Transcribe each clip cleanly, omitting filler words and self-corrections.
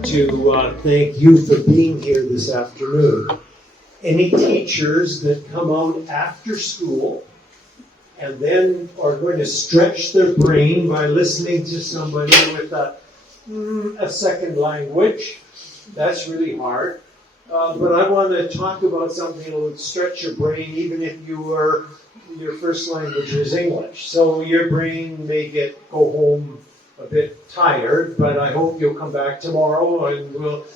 like to thank you for being here this afternoon. Any teachers that come out after school and then are going to stretch their brain by listening to somebody with a second language, that's really hard. But I want to talk about something that will stretch your brain even if your first language is English. So your brain may go home a bit tired, but I hope you'll come back tomorrow and we'll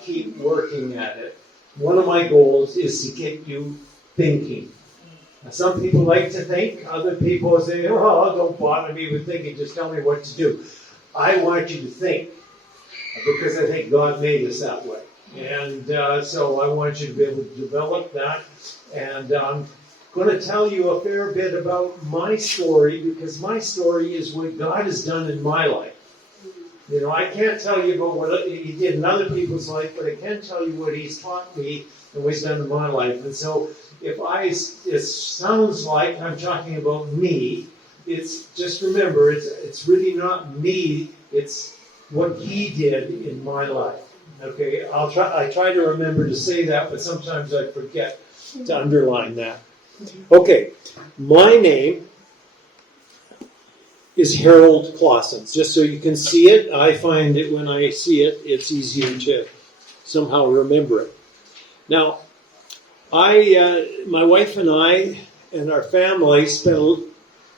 keep working at it. One of my goals is to get you thinking. Now, some people like to think. Other people say, oh, don't bother me with thinking. Just tell me what to do. I want you to think because I think God made us that way. And so I want you to be able to develop that. And I'm going to tell you a fair bit about my story because my story is what God has done in my life. You know, I can't tell you about what He did in other people's life, but I can tell you what He's taught me and what He's done in my life. And so if it sounds like I'm talking about me, it's just remember, it's really not me, it's what He did in my life. Okay, I try to remember to say that, but sometimes I forget to underline that. Okay, my name is Harold Clausen. Just so you can see it, I find that when I see it, it's easier to somehow remember it. Now, my wife and I and our family spent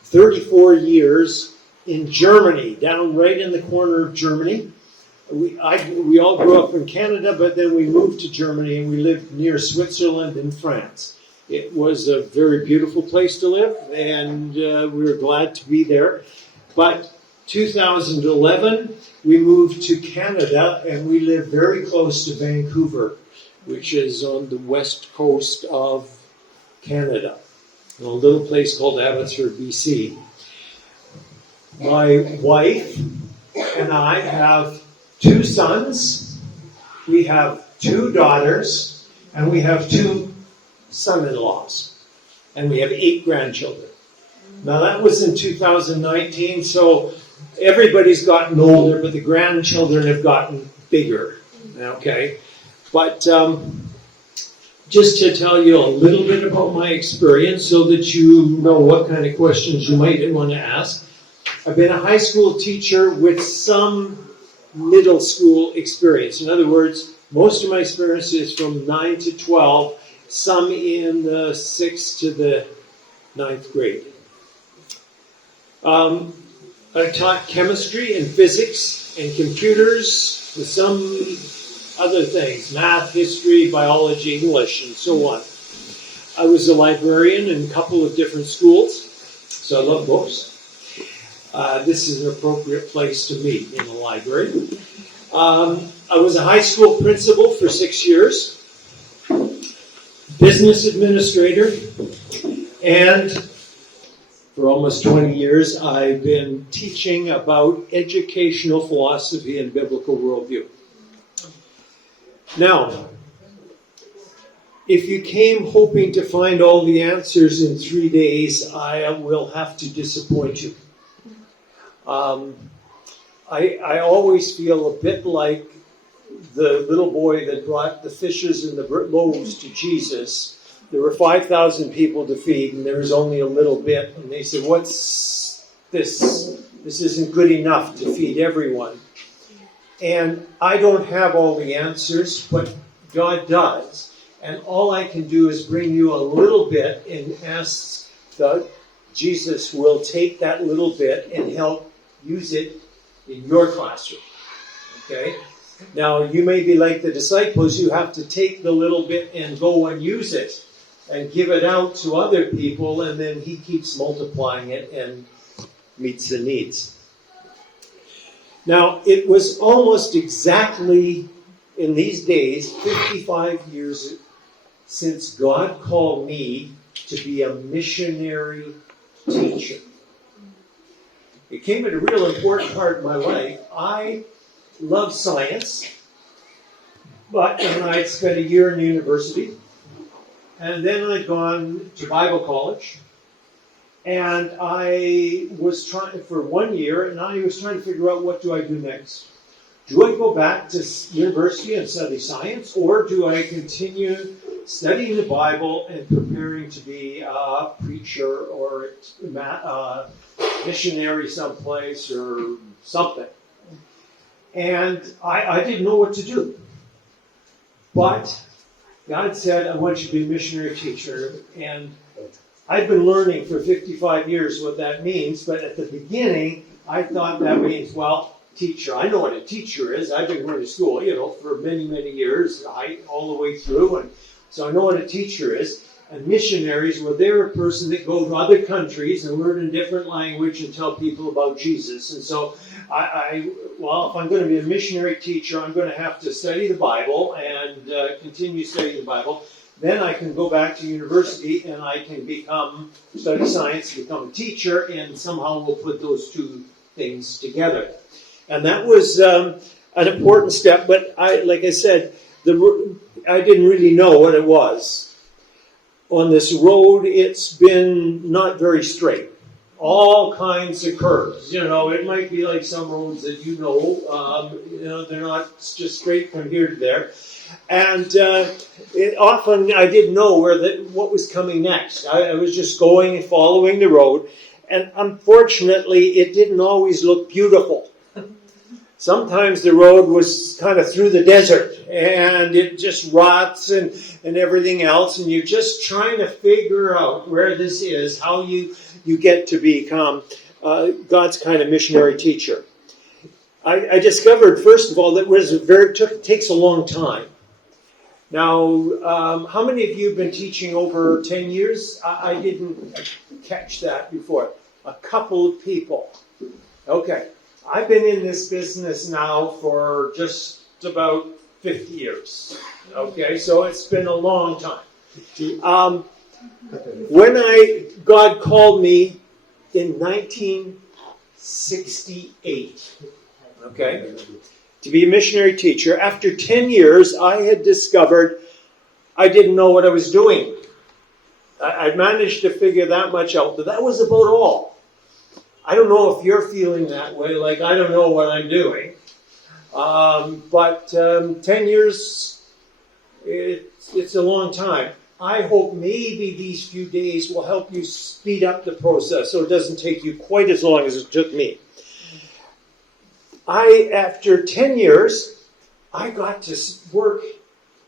34 years in Germany, down right in the corner of Germany. We all grew up in Canada, but then we moved to Germany and we lived near Switzerland and France. It was a very beautiful place to live, and we were glad to be there. But 2011, we moved to Canada, and we live very close to Vancouver, which is on the west coast of Canada, in a little place called Abbotsford, BC. My wife and I have 2 sons, we have 2 daughters, and we have 2 son-in-laws, and we have 8 grandchildren. Now that was in 2019, so everybody's gotten older, but the grandchildren have gotten bigger, okay? But just to tell you a little bit about my experience so that you know what kind of questions you might want to ask. I've been a high school teacher with some middle school experience. In other words, most of my experience is from 9 to 12, some in the 6th to the 9th grade. I taught chemistry and physics and computers with some other things, math, history, biology, English, and so on. I was a librarian in a couple of different schools, so I love books. This is an appropriate place to meet in a library. I was a high school principal for 6 years, business administrator, and for almost 20 years I've been teaching about educational philosophy and biblical worldview. Now, if you came hoping to find all the answers in 3 days, I will have to disappoint you. I always feel a bit like the little boy that brought the fishes and the loaves to Jesus. There were 5,000 people to feed, and there was only a little bit. And they said, what's this? This isn't good enough to feed everyone. And I don't have all the answers, but God does. And all I can do is bring you a little bit and ask that Jesus will take that little bit and help use it in your classroom. Okay? Now, you may be like the disciples. You have to take the little bit and go and use it and give it out to other people, and then He keeps multiplying it and meets the needs. Now, it was almost exactly in these days, 55 years since God called me to be a missionary teacher. It came at a real important part of my life. I love science, but I spent a year in university, and then I'd gone to Bible college, and I was trying for 1 year, and I was trying to figure out what do I do next. do I go back to university and study science, or do I continue studying the Bible and preparing to be a preacher or a missionary someplace or something? And I didn't know what to do. But God said, I want you to be a missionary teacher. And I've been learning for 55 years what that means. But at the beginning, I thought that means, well, teacher. I know what a teacher is. I've been going to school, for many, many years, all the way through. And so I know what a teacher is. And missionaries, well, they're a person that go to other countries and learn a different language and tell people about Jesus. And so if I'm going to be a missionary teacher, I'm going to have to study the Bible and continue studying the Bible. Then I can go back to university and I can study science, become a teacher, and somehow we'll put those two things together. And that was an important step, but like I said, I didn't really know what it was. On this road, it's been not very straight. All kinds of curves. It might be like some roads that they're not just straight from here to there. And often I didn't know what was coming next. I was just going and following the road. And unfortunately, it didn't always look beautiful. Sometimes the road was kind of through the desert, and it just rots and everything else, and you're just trying to figure out where this is, how you get to become God's kind of missionary teacher. I discovered, first of all, that it takes a long time. Now, how many of you have been teaching over 10 years? I didn't catch that before. A couple of people. Okay. I've been in this business now for just about 50 years. Okay, so it's been a long time. When God called me in 1968, okay, to be a missionary teacher, after 10 years, I had discovered I didn't know what I was doing. I managed to figure that much out, but that was about all. I don't know if you're feeling that way, like I don't know what I'm doing. But 10 years, it's a long time. I hope maybe these few days will help you speed up the process so it doesn't take you quite as long as it took me. After 10 years, I got to work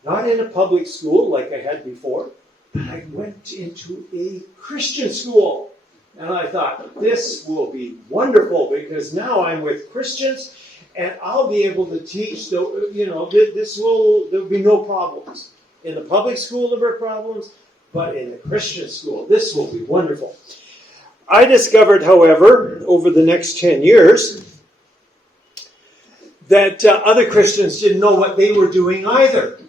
not in a public school like I had before, but I went into a Christian school. And I thought, this will be wonderful because now I'm with Christians and I'll be able to teach, there'll be no problems. In the public school there were problems, but in the Christian school, this will be wonderful. I discovered, however, over the next 10 years, that other Christians didn't know what they were doing either.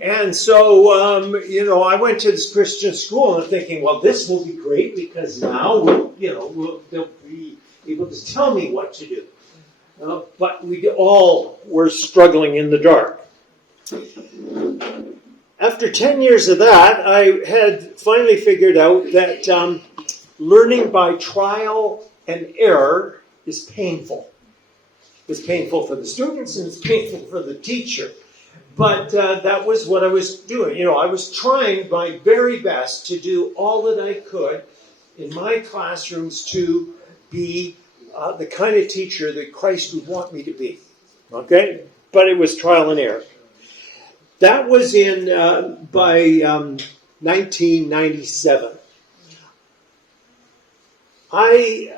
And so, I went to this Christian school and I'm thinking, well, this will be great because now they'll be able to tell me what to do. But we all were struggling in the dark. After 10 years of that, I had finally figured out that learning by trial and error is painful. It's painful for the students and it's painful for the teacher. But that was what I was doing. I was trying my very best to do all that I could in my classrooms to be the kind of teacher that Christ would want me to be. Okay? But it was trial and error. That was by 1997. I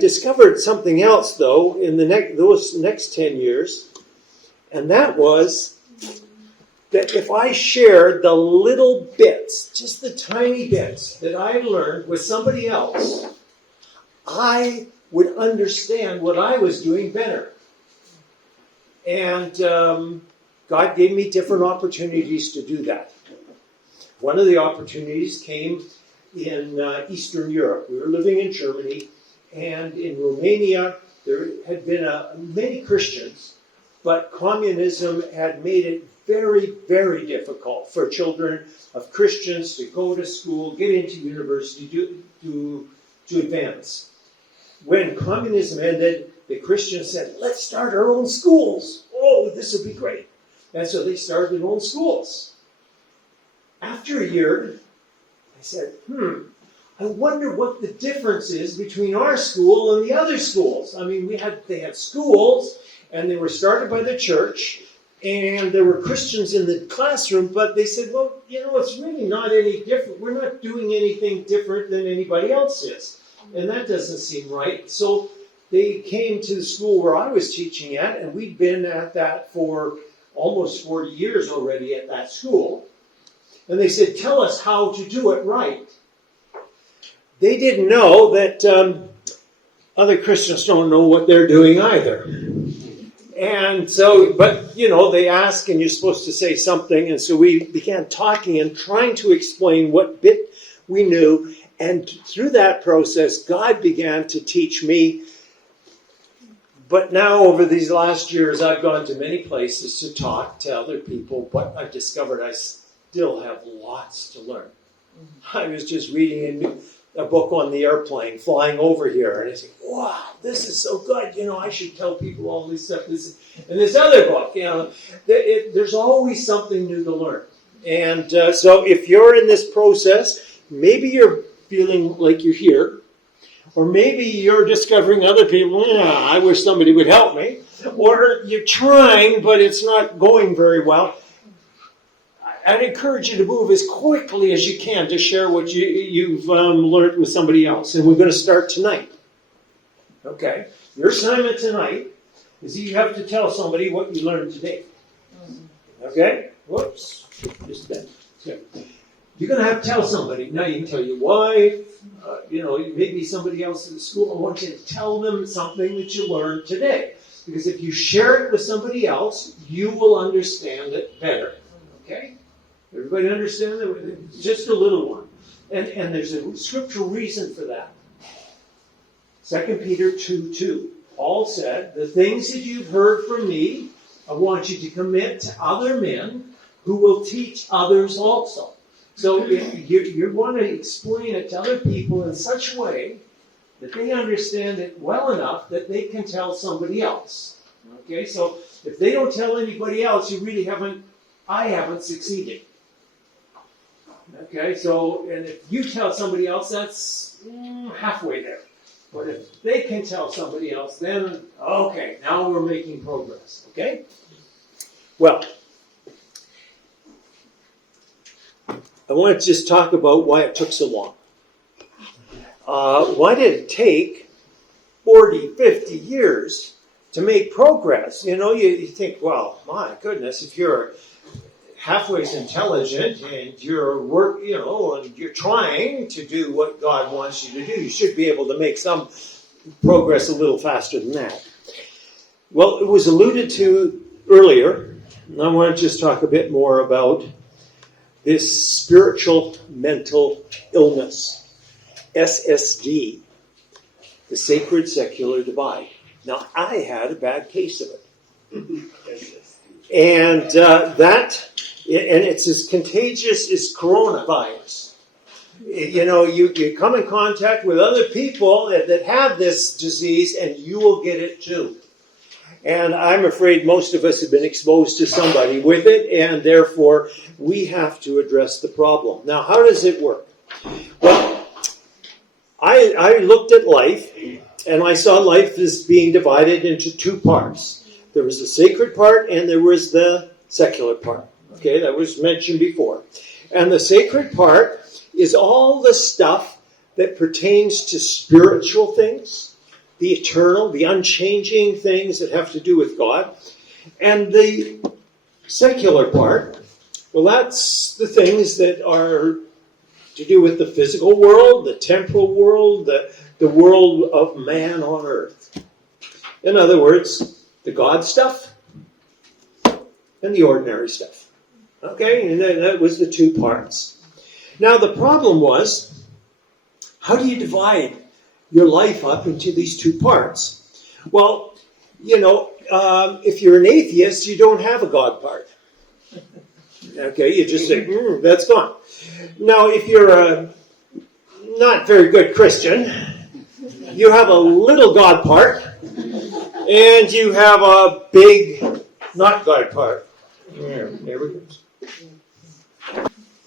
discovered something else, though, in those next 10 years. And that was that if I shared the little bits, just the tiny bits that I learned with somebody else, I would understand what I was doing better. And God gave me different opportunities to do that. One of the opportunities came in Eastern Europe. We were living in Germany, and in Romania there had been many Christians, but communism had made it very, very difficult for children of Christians to go to school, get into university, to advance. When communism ended, the Christians said, let's start our own schools. Oh, this will be great. And so they started their own schools. After a year, I said, I wonder what the difference is between our school and the other schools. I mean, they had schools, and they were started by the church, and there were Christians in the classroom, but they said, well, it's really not any different. We're not doing anything different than anybody else is. And that doesn't seem right. So they came to the school where I was teaching at, and we'd been at that for almost 40 years already at that school. And they said, tell us how to do it right. They didn't know that other Christians don't know what they're doing either. And so, but, they ask, and you're supposed to say something. And so we began talking and trying to explain what bit we knew. And through that process, God began to teach me. But now, over these last years, I've gone to many places to talk to other people, but I've discovered I still have lots to learn. I was just reading a book on the airplane flying over here, and I said, wow, this is so good. I should tell people all this stuff. And this other book, there's always something new to learn. And so if you're in this process, maybe you're feeling like you're here, or maybe you're discovering other people, I wish somebody would help me, or you're trying, but it's not going very well. I'd encourage you to move as quickly as you can to share what you've learned with somebody else. And we're going to start tonight. Okay? Your assignment tonight is you have to tell somebody what you learned today. Okay? Whoops. Just that. Okay. You're going to have to tell somebody. Now you can tell your wife, maybe somebody else in the school. I want you to tell them something that you learned today. Because if you share it with somebody else, you will understand it better. Okay? Everybody understand that? It's just a little one. And there's a scriptural reason for that. 2 Peter 2:2. Paul said, the things that you've heard from me, I want you to commit to other men who will teach others also. So you want to explain it to other people in such a way that they understand it well enough that they can tell somebody else. Okay, so if they don't tell anybody else, I haven't succeeded. Okay, so, and if you tell somebody else, that's halfway there. But if they can tell somebody else, then, okay, now we're making progress. Okay? Well, I want to just talk about why it took so long. Why did it take 40, 50 years to make progress? You think, well, my goodness, if you're halfway intelligent and you're and you're trying to do what God wants you to do, you should be able to make some progress a little faster than that. Well, it was alluded to earlier, and I want to just talk a bit more about this spiritual mental illness, SSD, the sacred secular divide. Now, I had a bad case of it. And it's as contagious as coronavirus. You come in contact with other people that have this disease, and you will get it too. And I'm afraid most of us have been exposed to somebody with it, and therefore we have to address the problem. Now, how does it work? Well, I looked at life, and I saw life as being divided into two parts. There was the sacred part, and there was the secular part. Okay, that was mentioned before. And the sacred part is all the stuff that pertains to spiritual things, the eternal, the unchanging things that have to do with God. And the secular part, well, that's the things that are to do with the physical world, the temporal world, the world of man on earth. In other words, the God stuff and the ordinary stuff. Okay, and that was the two parts. Now, the problem was, how do you divide your life up into these two parts? Well, if you're an atheist, you don't have a God part. Okay, you just say, that's gone. Now, if you're a not very good Christian, you have a little God part, And you have a big, not God part. There we go.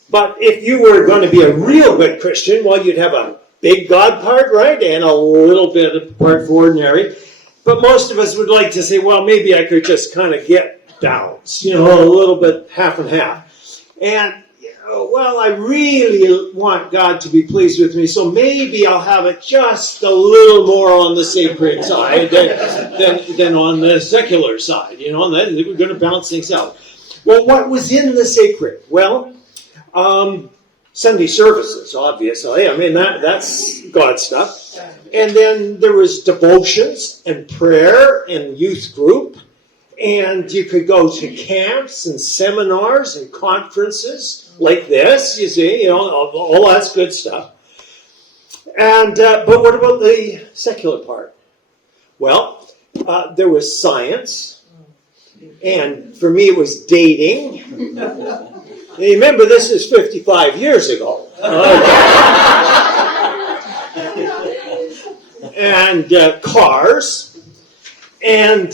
But if you were going to be a real good Christian, well, you'd have a big God part, right? And a little bit of part for ordinary. But most of us would like to say, well, maybe I could just kind of get downs, a little bit half and half. And, well, I really want God to be pleased with me, so maybe I'll have it just a little more on the sacred side than on the secular side, and then we're going to balance things out. Well, what was in the sacred? Well, Sunday services, obviously. I mean, that's God stuff. And then there was devotions and prayer and youth group. And you could go to camps and seminars and conferences like this, you see, all that's good stuff. And but what about the secular part? Well, there was science. And for me, it was dating. Remember, this is 55 years ago. And cars. And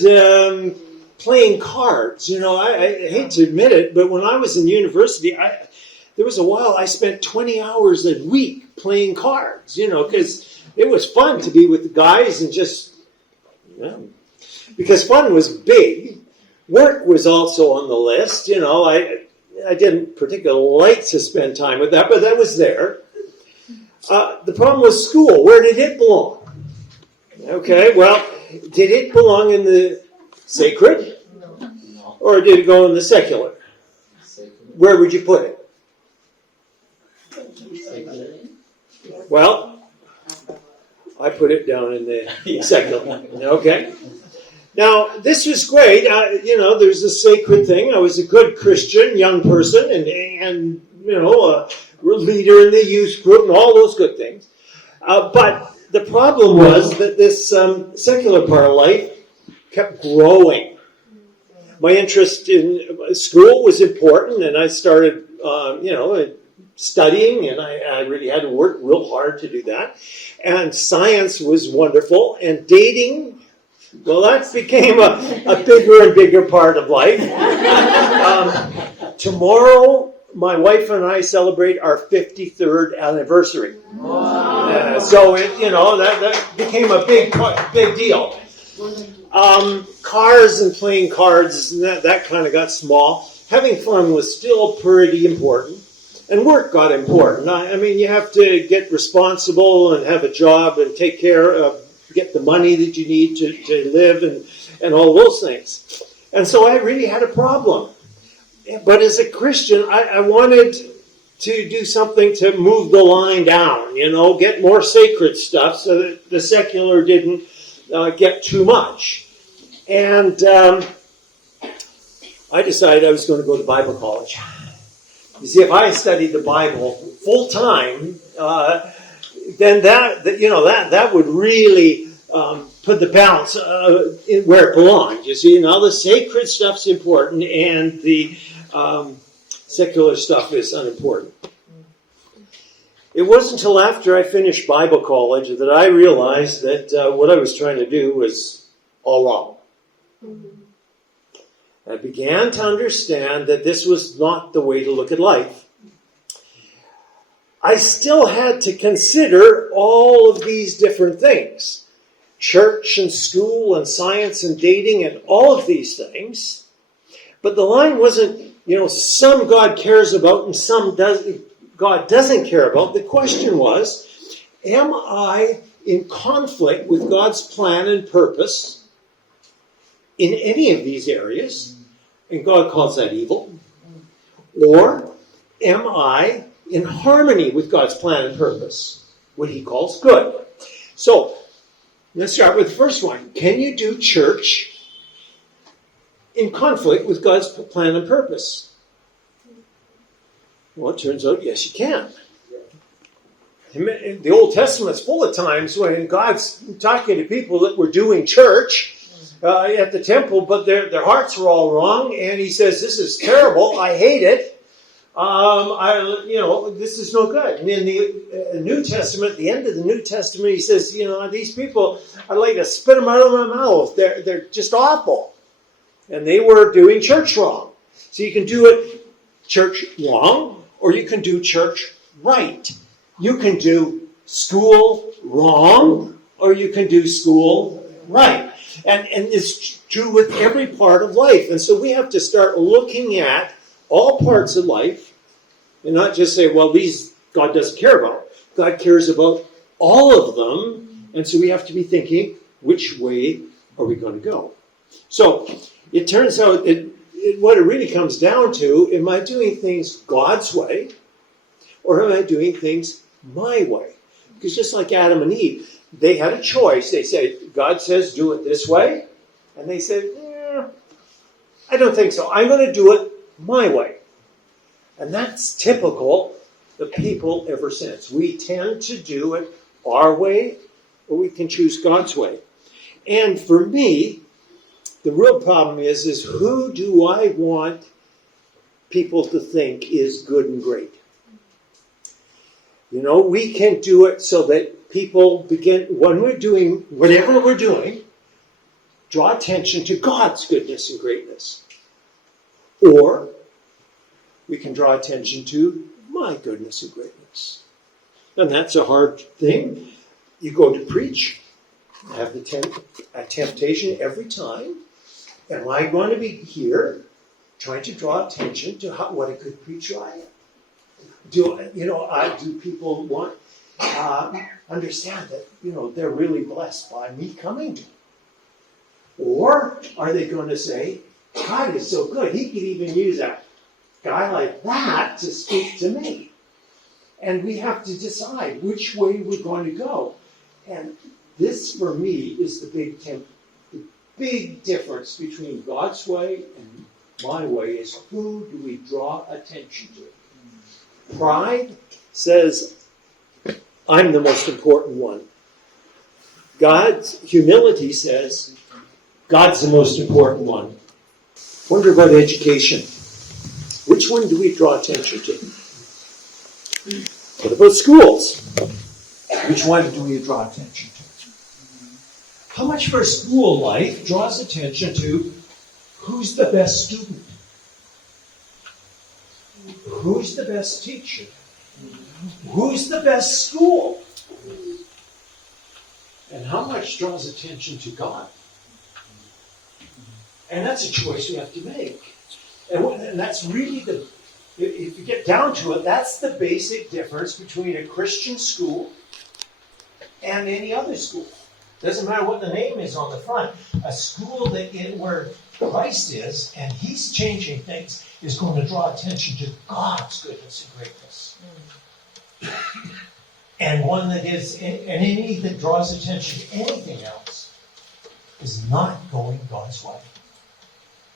playing cards. I hate to admit it, but when I was in university, there was a while I spent 20 hours a week playing cards, because it was fun to be with the guys and just, because fun was big. Work was also on the list. I didn't particularly like to spend time with that, but that was there. The problem was school. Where did it belong? Okay, well, did it belong in the sacred? No. Or did it go in the secular? Sacred. Where would you put it? Sacred. Well, I put it down in the secular. Okay. Now, this was great. There's a sacred thing. I was a good Christian, young person, and a leader in the youth group and all those good things. But the problem was that this secular part of life kept growing. My interest in school was important, and I started, studying, and I really had to work real hard to do that. And science was wonderful, and dating, well, that became a bigger and bigger part of life. Tomorrow, my wife and I celebrate our 53rd anniversary. Wow. So that became a big deal. Cars and playing cards, that kind of got small. Having fun was still pretty important. And work got important. I mean, you have to get responsible and have a job and take care of, get the money that you need to live and all those things. And so I really had a problem. But as a Christian, I wanted to do something to move the line down, get more sacred stuff so that the secular didn't get too much. And I decided I was going to go to Bible college. You see, if I studied the Bible full time, then that would really put the balance where it belongs. You see, now the sacred stuff's important, and the secular stuff is unimportant. It wasn't until after I finished Bible college that I realized that what I was trying to do was all wrong. I began to understand that this was not the way to look at life. I still had to consider all of these different things. Church and school and science and dating and all of these things. But the line wasn't, some God cares about and some God doesn't care about. The question was, am I in conflict with God's plan and purpose in any of these areas? And God calls that evil. Or am I in harmony with God's plan and purpose, what he calls good? So, let's start with the first one. Can you do church in conflict with God's plan and purpose? Well, it turns out, yes, you can. The Old Testament's full of times when God's talking to people that were doing church at the temple, but their hearts were all wrong, and he says, this is terrible, I hate it. This is no good. And in the New Testament, the end of the New Testament, he says, these people, I'd like to spit them out of my mouth. They're just awful. And they were doing church wrong. So you can do it church wrong, or you can do church right. You can do school wrong, or you can do school right. And it's true with every part of life. And so we have to start looking at all parts of life and not just say, well, these God doesn't care about. God cares about all of them. And so we have to be thinking, which way are we going to go? So it turns out what it really comes down to, am I doing things God's way or am I doing things my way? Because just like Adam and Eve, they had a choice. They said, God says do it this way. And they said, I don't think so. I'm going to do it my way. And that's typical of people ever since. We tend to do it our way, or we can choose God's way. And for me, the real problem is who do I want people to think is good and great? We can do it so that people begin, when we're doing whatever we're doing, draw attention to God's goodness and greatness. Or we can draw attention to my goodness and greatness. And that's a hard thing. You go to preach, have a temptation every time. Am I going to be here trying to draw attention to what a good preacher I am? Do people want understand that they're really blessed by me coming to them? Or are they going to say, God is so good, he could even use a guy like that to speak to me? And we have to decide which way we're going to go. And this, for me, is the big difference between God's way and my way is who do we draw attention to? Pride says, I'm the most important one. God's humility says, God's the most important one. Wonder about education. Which one do we draw attention to? What about schools? Which one do we draw attention to? How much of our school life draws attention to who's the best student? Who's the best teacher? Who's the best school? And how much draws attention to God? And that's a choice we have to make. And that's really if you get down to it, that's the basic difference between a Christian school and any other school. Doesn't matter what the name is on the front. A school where Christ is, and he's changing things, is going to draw attention to God's goodness and greatness. And one that is, and any that draws attention to anything else is not going God's way.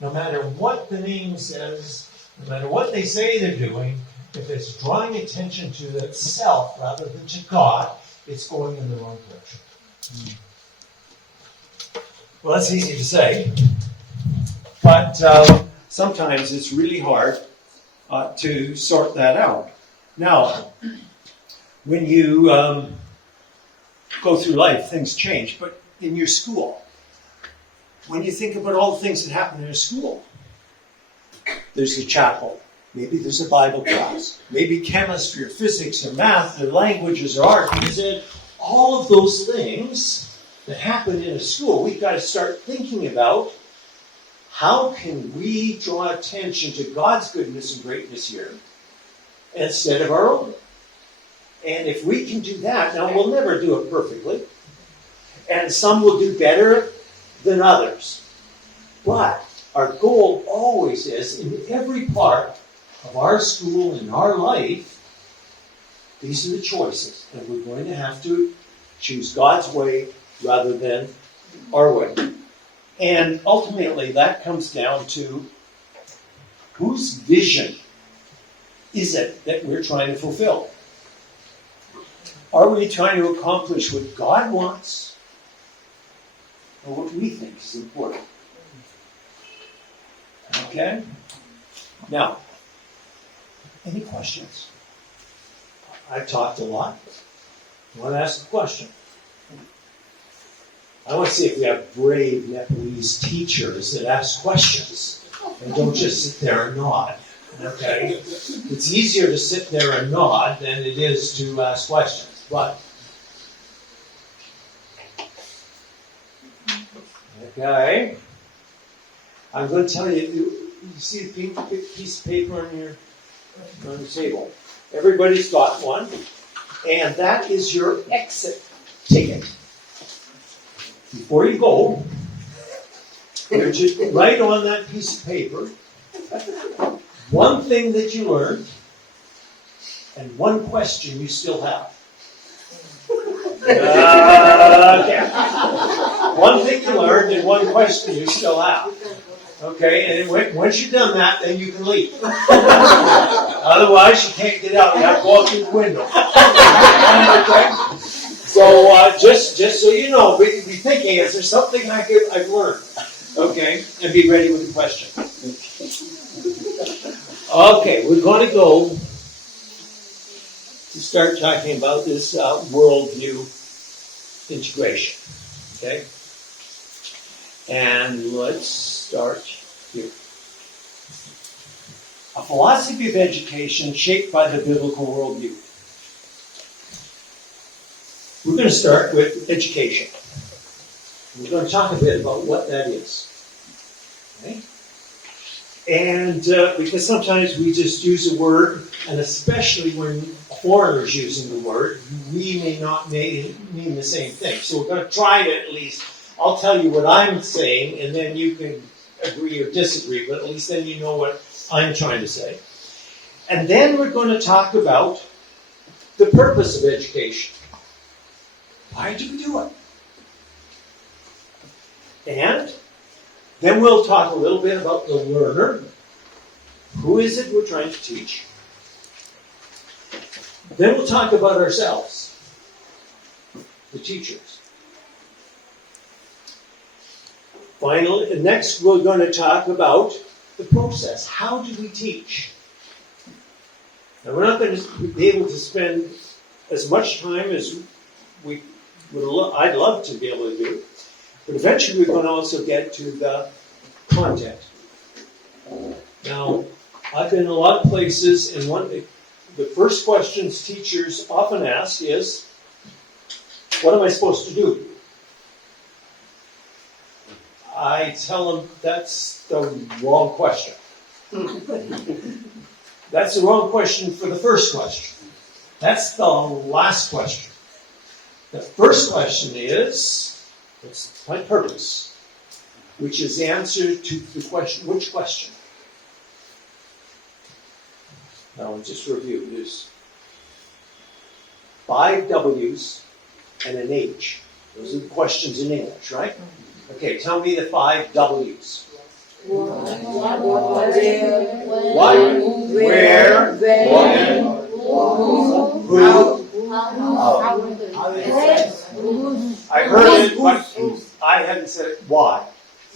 No matter what the name says, no matter what they say they're doing, if it's drawing attention to itself rather than to God, it's going in the wrong direction. Well, that's easy to say, but sometimes it's really hard to sort that out. Now, when you go through life, things change, but in your school, when you think about all the things that happen in a school, there's a chapel, maybe there's a Bible class, maybe chemistry or physics or math or languages or art, music, all of those things that happen in a school, we've got to start thinking about how can we draw attention to God's goodness and greatness here instead of our own. And if we can do that, now we'll never do it perfectly, and some will do better than others. But our goal always is, in every part of our school and our life, these are the choices, and we're going to have to choose God's way rather than our way. And ultimately, that comes down to whose vision is it that we're trying to fulfill? Are we trying to accomplish what God wants or what we think is important? Okay? Now, Any questions? I've talked a lot. I want to ask a question. I want to see if we have brave Nepalese teachers that ask questions and don't just sit there and nod. Okay? It's easier to sit there and nod than it is to ask questions. But, okay. I'm going to tell you, you see the piece of paper on the table? Everybody's got one. And that is your exit ticket. Before you go, just write on that piece of paper one thing that you learned and one question you still have. Okay. One thing you learned and one question you still have. Okay, and once you've done that, then you can leave. Otherwise, you can't get out. You have to walk through the window. Okay? So, just so you know, be thinking, is there something I've learned? Okay, and be ready with the question. Okay, we're going to go to start talking about this worldview integration. Okay? And let's start here. A philosophy of education shaped by the biblical worldview. We're going to start with education. We're going to talk a bit about what that is. Okay? And because sometimes we just use a word, and especially when foreigners using the word, we may not mean the same thing. So we're going to try to at least, I'll tell you what I'm saying, and then you can agree or disagree, but at least then you know what I'm trying to say. And then we're going to talk about the purpose of education. Why do we do it? And then we'll talk a little bit about the learner. Who is it we're trying to teach? Then we'll talk about ourselves, the teachers. Finally, and next we're going to talk about the process. How do we teach? Now, we're not going to be able to spend as much time as I'd love to be able to do, but eventually we're going to also get to the content. Now, I've been in a lot of places, and the first questions teachers often ask is, what am I supposed to do? I tell them that's the wrong question. That's the wrong question for the first question. That's the last question. The first question is, what's my purpose? Which is the answer to the question, which question? Now, just review. There's 5 W's and an H. Those are the questions in English, right? Okay, tell me the 5 W's. What, where, when, who, I heard it, but I hadn't said it. Why?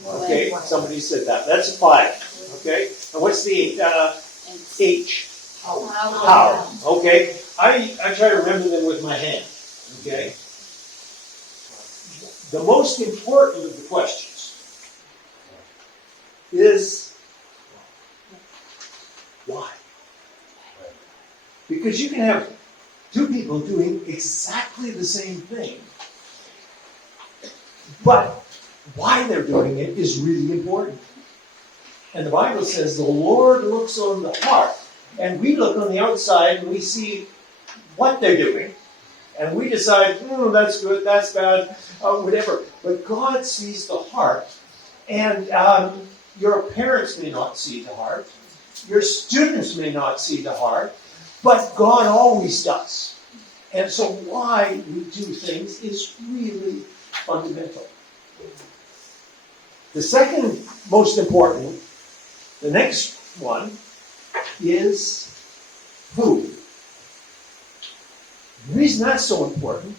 Okay, somebody said that. That's a 5. Okay, and what's the H? How? Okay, I try to remember them with my hand. Okay, the most important of the questions is why? Because you can have 2 people doing exactly the same thing, but why they're doing it is really important. And the Bible says the Lord looks on the heart, and we look on the outside and we see what they're doing, and we decide, that's good, that's bad, whatever. But God sees the heart, and your parents may not see the heart, your students may not see the heart, but God always does. And so why we do things is really fundamental. The second most important, the next one, is who. The reason that's so important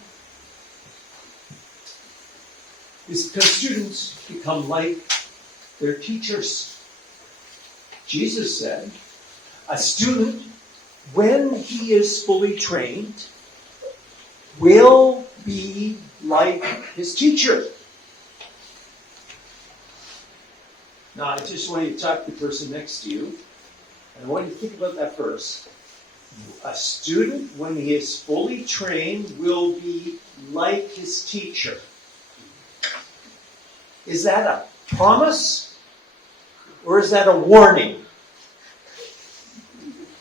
is because students become like their teachers. Jesus said, a student when he is fully trained, will be like his teacher. Now, I just want you to talk to the person next to you, and I want you to think about that verse. A student, when he is fully trained, will be like his teacher. Is that a promise, or is that a warning?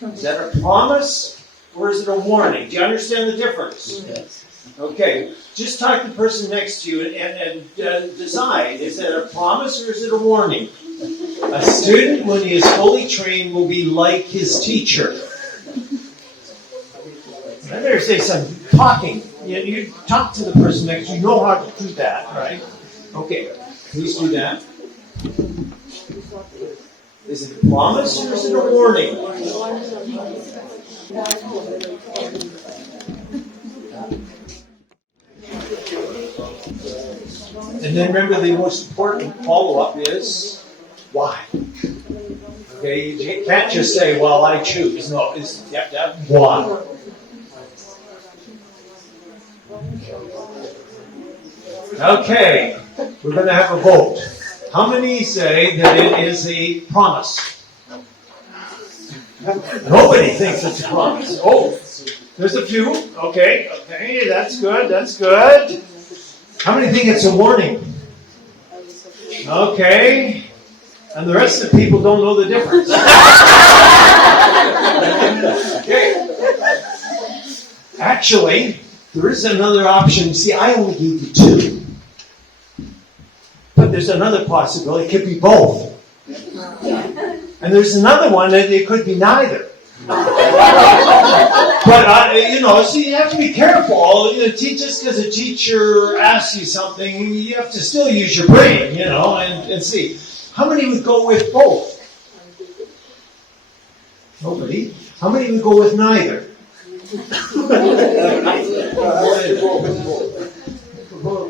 Is that a promise, or is it a warning? Do you understand the difference? Yes. Okay, just talk to the person next to you and decide, is that a promise or is it a warning? A student, when he is fully trained, will be like his teacher. I better say some talking. You talk to the person next to you. You know how to do that, right? Okay, please do that. Is it a promise or is it a warning? And then remember, the most important follow-up is why. Okay, you can't just say, well, I choose. No, it's why. Okay, we're going to have a vote. How many say that it is a promise? Nobody thinks it's a promise. Oh, there's a few. Okay, that's good. How many think it's a warning? Okay, and the rest of the people don't know the difference. Okay. Actually, there is another option. See, I only gave you two. But there's another possibility. It could be both. And there's another one that it could be neither. But, so you have to be careful. Just because a teacher asks you something, you have to still use your brain, and see. How many would go with both? Nobody. How many would go with neither?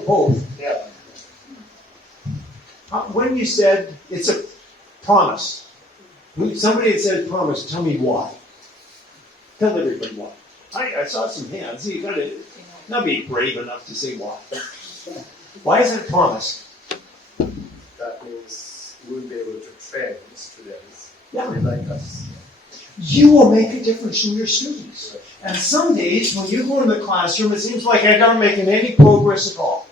Both. Yeah. When you said it's a promise, somebody had said promise, tell me why. Tell everybody why. I saw some hands. You got to not be brave enough to say why. Why is it a promise? That means we'll be able to train students Yeah. like us. You will make a difference in your students. And some days, when you go in the classroom, it seems like I'm not making any progress at all.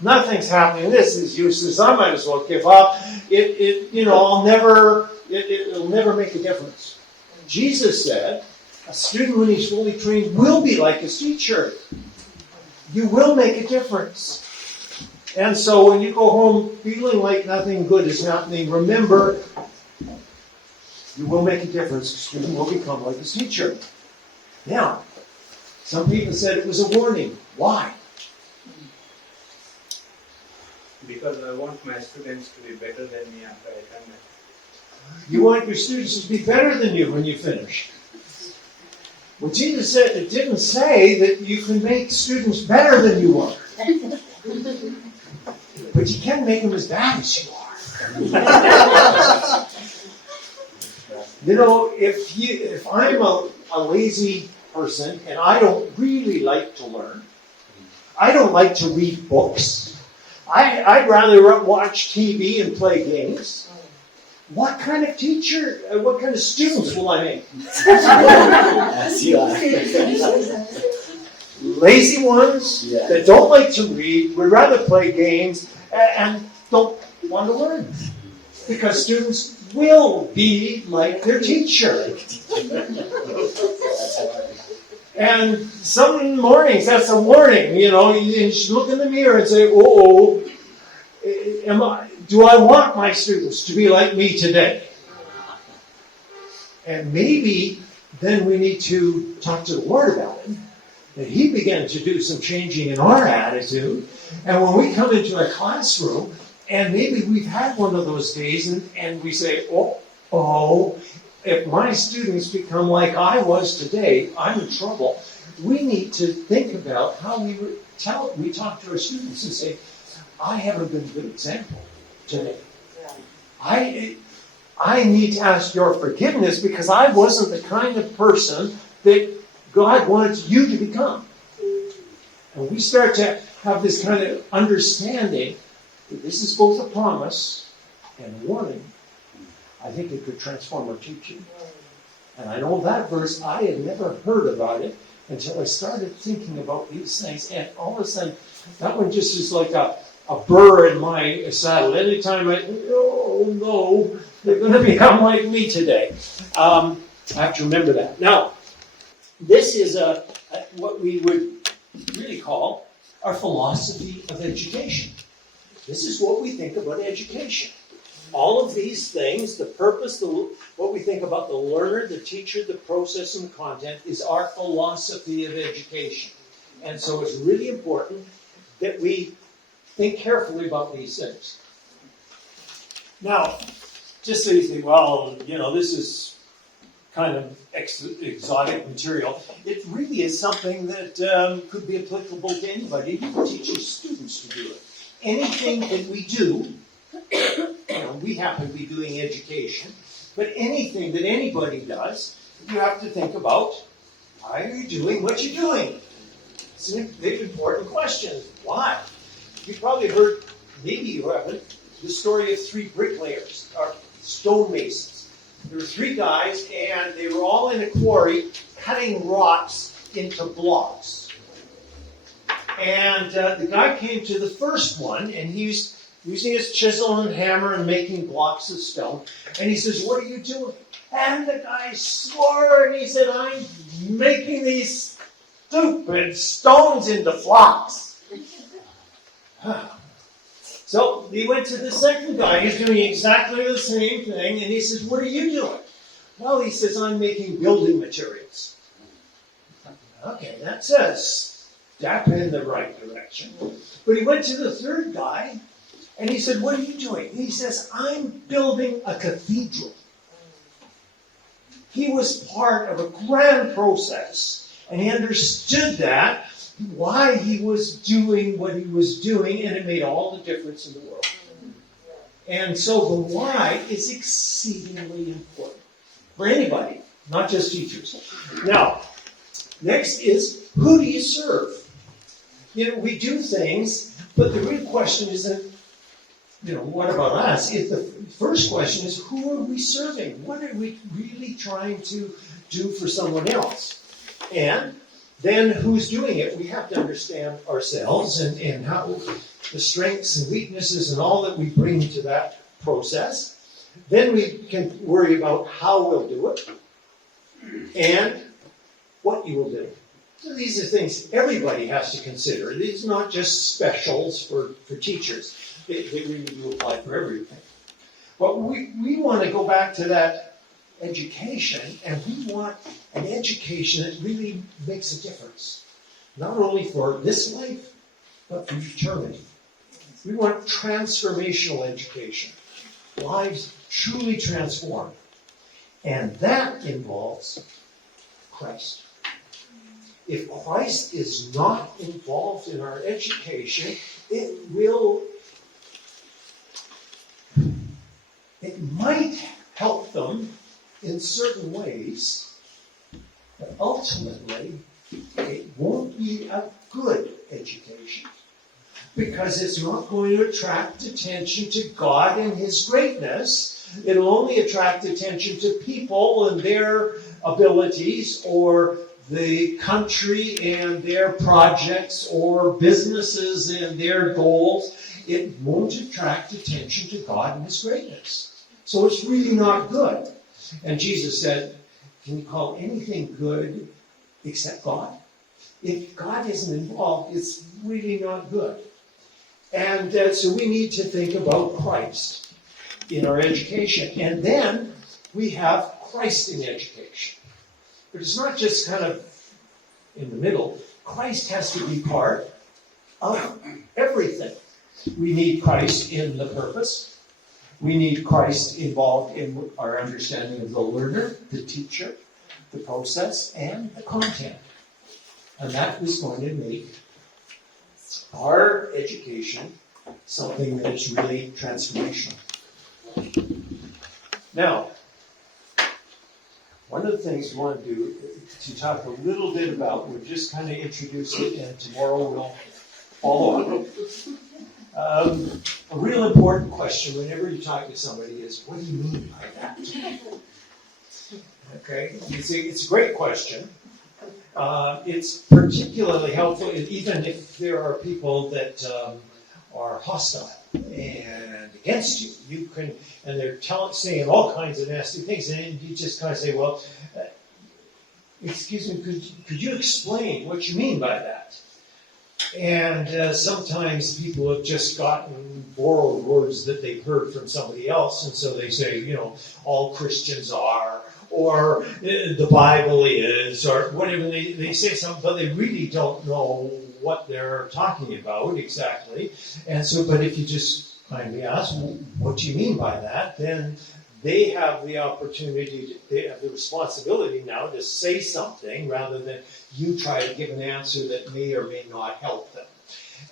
Nothing's happening. This is useless. I might as well give up. It'll never make a difference. Jesus said, a student when he's fully trained will be like his teacher. You will make a difference. And so when you go home feeling like nothing good is happening, remember, you will make a difference. A student will become like his teacher. Now, some people said it was a warning. Why? Because I want my students to be better than me after I come back. You want your students to be better than you when you finish. Well, Jesus said it didn't say that you can make students better than you are. But you can make them as bad as you are. If I'm a lazy person and I don't really like to learn, I don't like to read books. I'd rather watch TV and play games. What kind of teacher, what kind of students will I make? Lazy ones that don't like to read, would rather play games, and don't want to learn. Because students will be like their teacher. And some mornings, that's a warning. You should look in the mirror and say, do I want my students to be like me today? And maybe then we need to talk to the Lord about it. That He began to do some changing in our attitude. And when we come into a classroom, and maybe we've had one of those days, and we say, if my students become like I was today, I'm in trouble. We need to think about how we talk to our students and say, I haven't been a good example today. I need to ask your forgiveness because I wasn't the kind of person that God wants you to become. And we start to have this kind of understanding that this is both a promise and a warning. I think it could transform our teaching. And I know that verse, I had never heard about it until I started thinking about these things. And all of a sudden, that one just is like a burr in my saddle. Anytime oh no, they're going to become like me today. I have to remember that. Now, this is what we would really call our philosophy of education. This is what we think about education. All of these things, the purpose, what we think about the learner, the teacher, the process, and the content is our philosophy of education. And so it's really important that we think carefully about these things. Now, just so you think, well, this is kind of exotic material. It really is something that could be applicable to anybody, even teaching students to do it. Anything that we do, we happen to be doing education, but anything that anybody does, you have to think about, why are you doing what you're doing? It's a big, important question. Why? You've probably heard, maybe you haven't, the story of 3 bricklayers, or stonemasons. There were 3 guys, and they were all in a quarry cutting rocks into blocks. And the guy came to the first one, and he's using his chisel and hammer and making blocks of stone. And he says, "What are you doing?" And the guy swore, and he said, "I'm making these stupid stones into blocks." So he went to the second guy. He's doing exactly the same thing. And he says, "What are you doing?" Well, he says, "I'm making building materials." Okay, that's a step in the right direction. But he went to the third guy, and he said, "What are you doing?" He says, "I'm building a cathedral." He was part of a grand process, and he understood that, why he was doing what he was doing, and it made all the difference in the world. And so the why is exceedingly important for anybody, not just teachers. Now, next is, who do you serve? We do things, but the real question isn't, what about us? The first question is, who are we serving? What are we really trying to do for someone else? And then who's doing it? We have to understand ourselves and how the strengths and weaknesses and all that we bring to that process. Then we can worry about how we'll do it and what you will do. So these are things everybody has to consider. These are not just specials for teachers. They really do apply for everything. But we want to go back to that education, and we want an education that really makes a difference. Not only for this life, but for eternity. We want transformational education. Lives truly transformed. And that involves Christ. If Christ is not involved in our education, it might help them in certain ways, but ultimately it won't be a good education, because it's not going to attract attention to God and His greatness. It'll only attract attention to people and their abilities, or the country and their projects, or businesses and their goals. It won't attract attention to God and His greatness. So it's really not good. And Jesus said, can you call anything good except God? If God isn't involved, it's really not good. And so we need to think about Christ in our education. And then we have Christ in education. But it's not just kind of in the middle. Christ has to be part of everything. We need Christ in the purpose. We need Christ involved in our understanding of the learner, the teacher, the process, and the content. And that is going to make our education something that is really transformational. Now, One of the things we want to do to talk a little bit about, we'll just kind of introduce it, and tomorrow we'll follow up. A real important question whenever you talk to somebody is, what do you mean by that? Okay, it's a great question. It's particularly helpful even if there are people that are hostile and against you. You can, and they're saying all kinds of nasty things, and you just kind of say, well, excuse me, could you explain what you mean by that? And sometimes people have just gotten borrowed words that they've heard from somebody else, and so they say, all Christians are, or the Bible is, or whatever. They say something, but they really don't know what they're talking about exactly. And so, but if you just kindly ask, what do you mean by that? Then they have the opportunity, they have the responsibility now to say something rather than you try to give an answer that may or may not help them.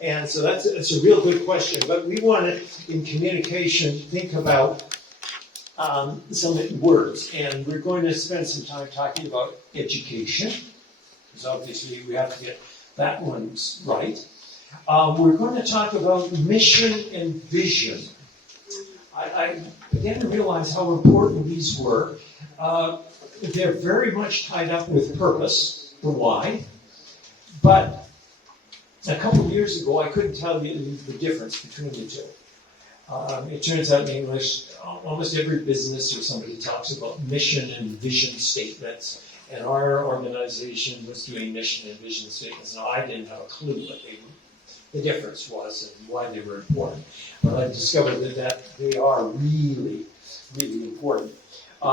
And so that's a real good question. But we want to, in communication, think about some words. And we're going to spend some time talking about education, because obviously we have to get that one right. We're going to talk about mission and vision. I began to realize how important these were. They're very much tied up with purpose, the why. But a couple of years ago, I couldn't tell you the difference between the two. It turns out in English, almost every business or somebody talks about mission and vision statements. And our organization was doing mission and vision statements. Now, I didn't have a clue what the difference was and why they were important. But I discovered that they are really, really important. We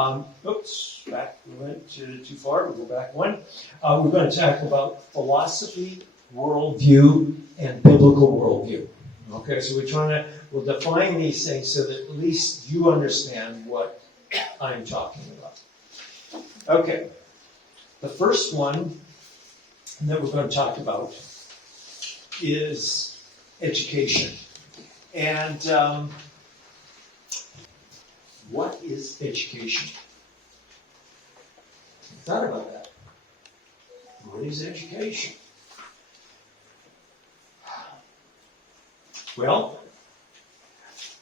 went too far. We'll go back one. We're going to talk about philosophy, worldview, and biblical worldview. Okay, so we'll define these things so that at least you understand what I'm talking about. Okay, the first one that we're going to talk about is education. And what is education? I thought about that. What is education? Well,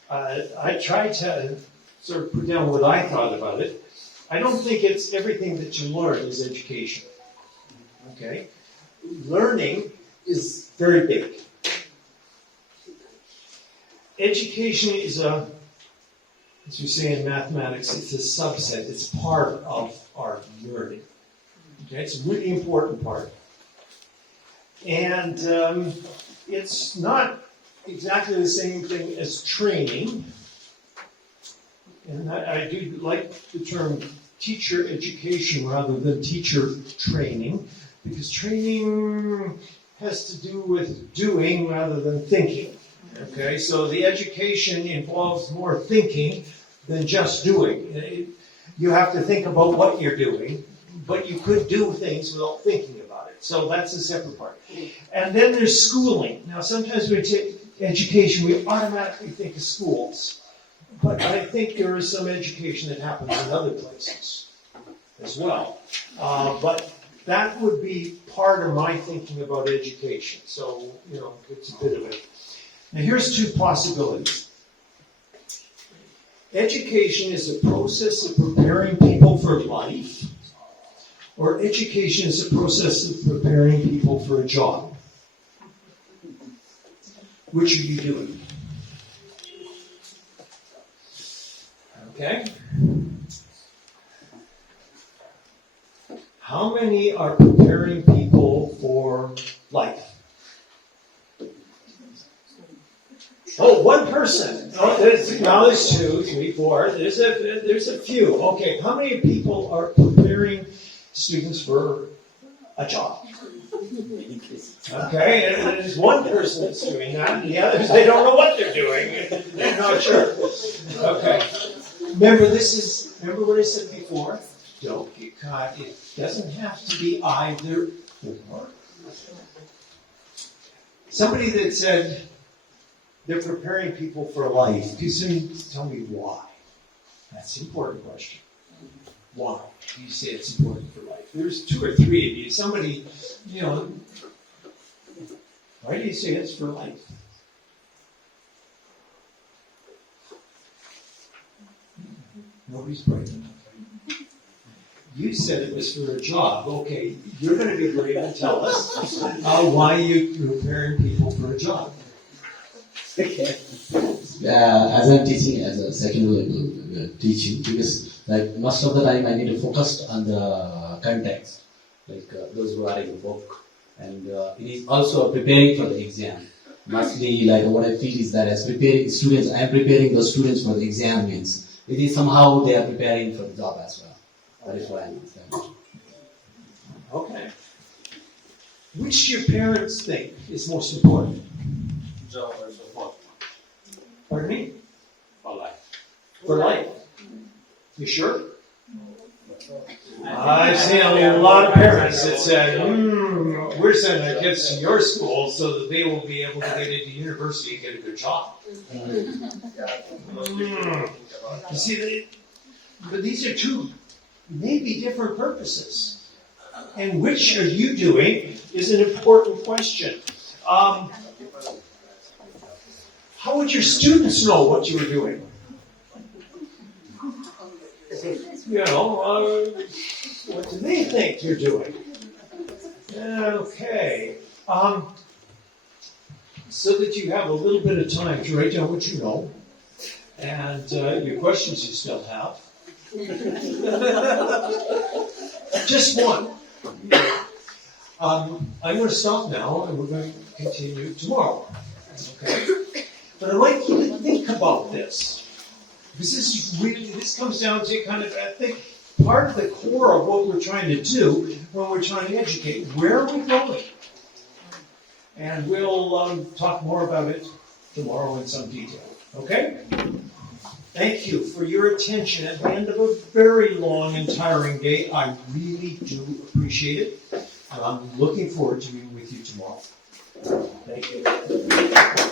I tried to sort of put down what I thought about it. I don't think it's everything that you learn is education. Okay? Learning is very big. Education is as we say in mathematics, it's a subset. It's part of our learning. Okay? It's a really important part. And it's not exactly the same thing as training. And I do like the term teacher education rather than teacher training, because training has to do with doing rather than thinking. Okay, so the education involves more thinking than just doing. You have to think about what you're doing, but you could do things without thinking about it. So that's a separate part. And then there's schooling. Now, sometimes we take education, we automatically think of schools. But I think there is some education that happens in other places as well. But that would be part of my thinking about education. So, it's a bit of it. Now, here's two possibilities. Education is a process of preparing people for life, or education is a process of preparing people for a job. Which are you doing? Okay? How many are preparing people for life? Oh, one person. Oh, there's 2, 3, 4. There's a few. Okay, how many people are preparing students for a job? Okay, and there's one person that's doing that, and the others, they don't know what they're doing. They're not sure. Okay. Remember what I said before? Don't get caught. It doesn't have to be either or. Somebody that said they're preparing people for life. Can you tell me why? That's an important question. Why? You say it's important for life. There's 2 or 3 of you. Somebody, why do you say it's for life? Nobody's bright enough. You said it was for a job. Okay, you're going to be brave and tell us why you're preparing people for a job. As I'm teaching as a secondary level teaching, because like most of the time I need to focus on the context, like those who are in the book, and it is also preparing for the exam. Mostly, like what I feel is that as preparing students, I am preparing those students for the exam means it is somehow they are preparing for the job as well. That is why I'm saying. Okay. Which do your parents think is most important? Job or support Pardon me? for life. For life. You sure? I've seen a lot of parents that said, we're sending our kids to your school so that they will be able to get into university and get a good job. You see, but these are 2 maybe different purposes. And which are you doing is an important question. How would your students know what you were doing? What do they think you're doing? Okay. So that you have a little bit of time to write down what you know and your questions you still have. Just one. I'm going to stop now and we're going to continue tomorrow. Okay? But I'd like you to think about this. Because this comes down to kind of, I think, part of the core of what we're trying to do when we're trying to educate. Where are we going? And we'll talk more about it tomorrow in some detail. Okay? Thank you for your attention at the end of a very long and tiring day. I really do appreciate it. And I'm looking forward to being with you tomorrow. Thank you.